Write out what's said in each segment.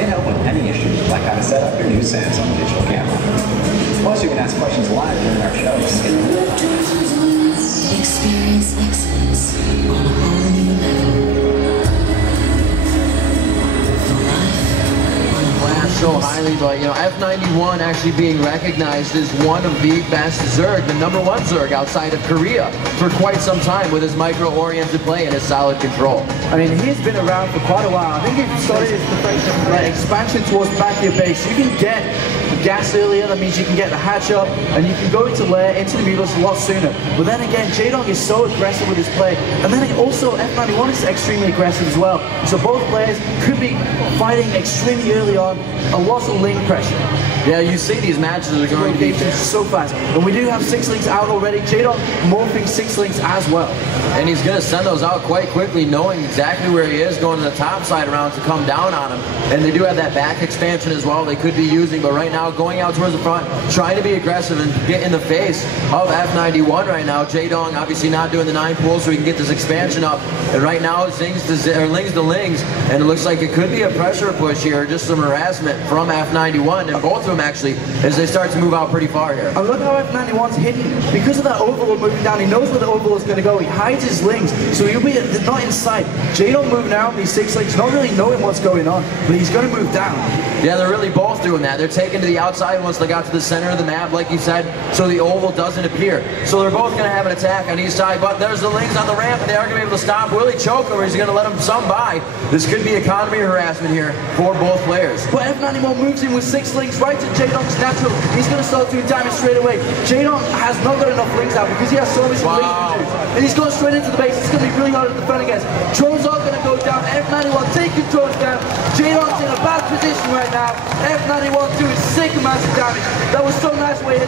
can't help with any issues, like how to set up your new Samsung digital camera. Plus, you can ask questions live during our shows. Experience excellence on a whole new level. So highly, but you know, F91 actually being recognized as one of the best Zerg, the #1 Zerg outside of Korea for quite some time with his micro-oriented play and his solid control. I mean, he's been around for quite a while. I think it started his expansion towards the back of your base. You can get gas earlier, that means you can get the hatch up, and you can go into lair, into the mules a lot sooner. But then again, Jaedong is so aggressive with his play, and then also F91 is extremely aggressive as well. So both players could be fighting extremely early on, a lot of link pressure. Yeah, you see these matches are going to be so fast. And we do have 6 links out already. Jaedong morphing 6 links as well. And he's going to send those out quite quickly, knowing exactly where he is, going to the top side around to come down on him. And they do have that back expansion as well they could be using, but right now going out towards the front, trying to be aggressive and get in the face of F91 right now. Jaedong obviously not doing the 9 pull so he can get this expansion up. And right now it's lings to lings, and it looks like it could be a pressure push here, just some harassment from F91, and both of them actually, as they start to move out pretty far here. And look how F91's hidden. Because of that overlord moving down, he knows where the overlord's going to go. He hides his lings, so he'll be not in sight. Jaedong moving out these 6 links, not really knowing what's going on, but he's going to move down. Yeah, they're really both doing that. They're taking to the outside once they got to the center of the map, like you said, so the oval doesn't appear. So they're both going to have an attack on each side, but there's the lings on the ramp, and they are going to be able to stop. Will he choke him, or is he going to let him some by? This could be economy harassment here for both players. But F91 moves in with 6 links right to Jaedong's natural. He's going to start doing damage straight away. Jaedong has not got enough links out because he has so much links to do. And he's going straight into the base. It's going to be really hard to defend against. Drones are going to go down. F91 taking drones down. Jaedong's in a bad position right now. F91 doing sick amounts of damage. That was so nice way.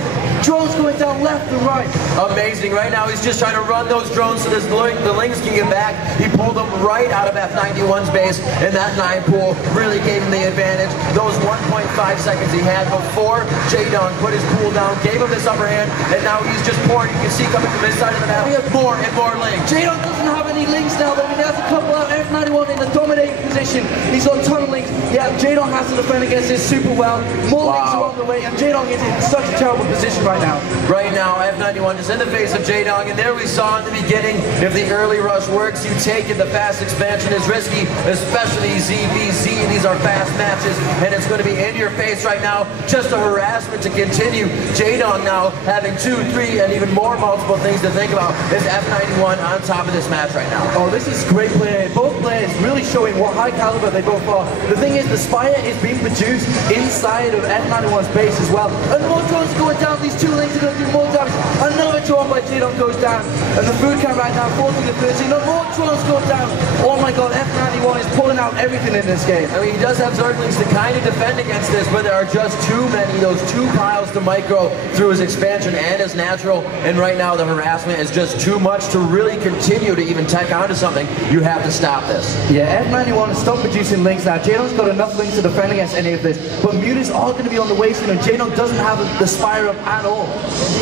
Drones going down left and right. Amazing. Right now he's just trying to run those drones so the lings can get back. He pulled them right out of F91's base, and that 9 pool really gave him the advantage. Those 1.5 seconds he had before Jaedong put his pool down, gave him this upper hand, and now he's just pouring. You can see coming from this side of the map, we have more and more links. Jaedong doesn't have any links now, though. He has a couple out. F91 in the dominating position. He's got a ton of links. Yeah, Jaedong has to defend against this super well. More links along the way, and Jaedong is in such a terrible position right now. Right now, F91 is in the face of Jaedong, and there we saw in the beginning, if the early rush works, you take it. The fast expansion is risky, especially ZVZ. These are fast matches, and it's going to be in your face right now. Just a harassment to continue. Jaedong now having 2, 3, and even more multiple things to think about. Is F91 on top of this match right now? Oh, this is great play. Both players really showing what high caliber they both are. The thing is, the Spire is being produced inside of F91's base as well. And more drones are going down. These 2 links are going to do more damage. Another drone by Jaedong goes down. And the food count right now, 14 to 13. No more drones go down. Oh my god, F91 is pulling out everything in this game. I mean, he does have Zerglings to kind of defend against this, but there are just too many. Those 2 piles to micro through his expansion and his natural, and right now the harassment is just too much to really continue to even tack onto something. You have to stop this. Yeah, F91 has stopped producing links now. Jaedong's got enough links to defend against any of this, but mutas are going to be on the way soon, and Jaedong doesn't have the Spire up at all.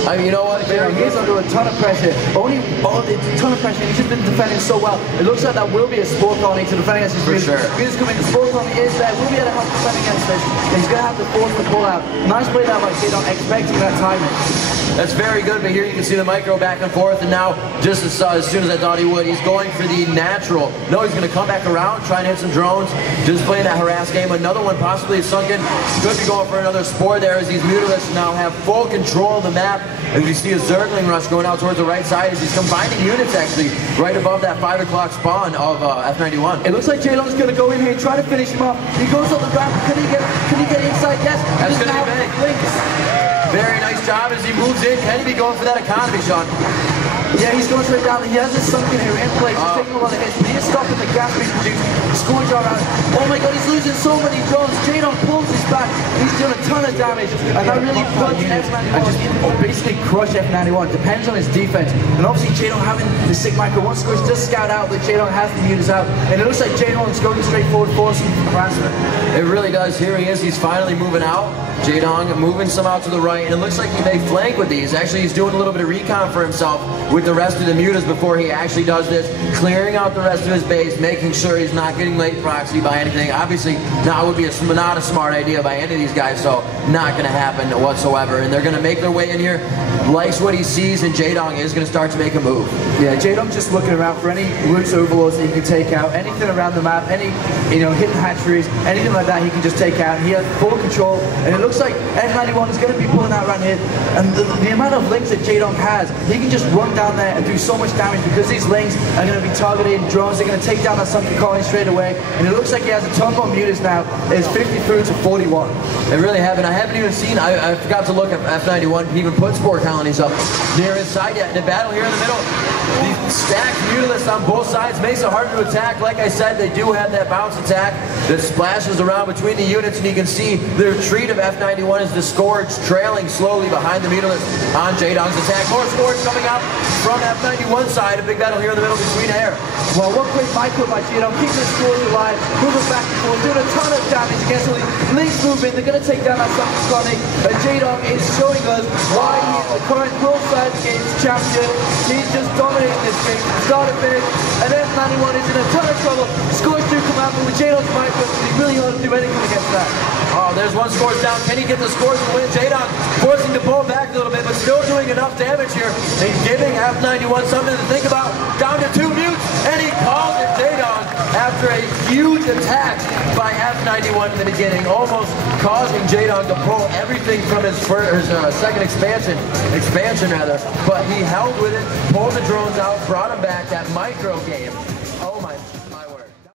I mean, you know what? He is under a ton of pressure. A ton of pressure. He's just been defending so well. It looks like that will be a sport colony to defend against his mutas. For sure. Mutas coming, the sport colony is there. Will be able to help defend against this. And he's going to have to force the pull out. Nice play there by Jaedong, expecting that timing. That's very good, but here you can see the micro back and forth, and now, just as soon as I thought he would, he's going for the natural. No, he's going to come back around, try and hit some drones, just playing that harass game. Another one possibly sunken. Could be going for another spore there, as these mutalists now have full control of the map. As you see a Zergling rush going out towards the right side, as he's combining units actually right above that 5 o'clock spawn of F91. It looks like Jaedong's going to go in here and try to finish him off. He goes up the ramp. Can he get inside? Yes. That's going to be big. Very nice job as he moves in. Can he be going for that economy, Sean? Yeah, he's going straight down. He has his sunken here in place. He's taking a lot of hits, but he is stopping the gas being produced. Scoring drop out. Oh my god, he's losing so many drones. Jaedong pulls his back. He's doing a ton of damage. And that really puts F91 and just basically crush F91. Depends on his defense. And obviously Jaedong having the sick micro. Once Squish does scout out that Jaedong has the mutas out. And it looks like Jaedong's going straight forward for some harassment. It really does. Here he is. He's finally moving out. Jaedong moving some out to the right. And it looks like he may flank with these. Actually, he's doing a little bit of recon for himself with with the rest of the mutas before he actually does this, clearing out the rest of his base, making sure he's not getting late proxy by anything. Obviously, that would be not a smart idea by any of these guys, so not going to happen whatsoever. And they're going to make their way in here, likes what he sees, and Jaedong is going to start to make a move. Yeah, Jaedong's just looking around for any loose overlords that he can take out, anything around the map, any hidden hatcheries, anything like that he can just take out. He has full control, and it looks like F91 is going to be pulling out around here. And the amount of links that Jaedong has, he can just run down there and do so much damage because these links are going to be targeting drones. They're going to take down that sunken colony straight away. And it looks like he has a ton more mutas now. It's 53 to 41. They really haven't. I haven't even seen, I forgot to look at F91 even put spore colonies up near inside yet. In the battle here in the middle, the stacked mutalists on both sides makes it harder to attack. Like I said, they do have that bounce attack that splashes around between the units, and you can see the retreat of F91 is the Scourge trailing slowly behind the mutalists on Jaedong's attack. More Scourge coming out from F91 side. A big battle here in the middle between air. Well, one quick micro by Jaedong, keeping the Scourge alive, moving back and forth, doing a ton of damage against all these links moving. They're going to take down that sunken colony, and Jaedong is showing us why he is the current World Side Games champion. He's just dominating this game, start to finish, and F91 is in a ton of trouble. Scourge do come out, but with Jaedong's micro, he really ought to do anything against that. Oh, there's one Scourge down. Can he get the Scourge to win? Jaedong forcing to pull back a little bit, but still doing enough damage here. He's giving F91 something to think about. Down to 2 mutes, and he calls it Jaedong after a huge attack by F91 in the beginning, almost causing Jaedong to pull everything from his second expansion rather. But he held with it, pulled the drones out, brought him back. That micro game. Oh my.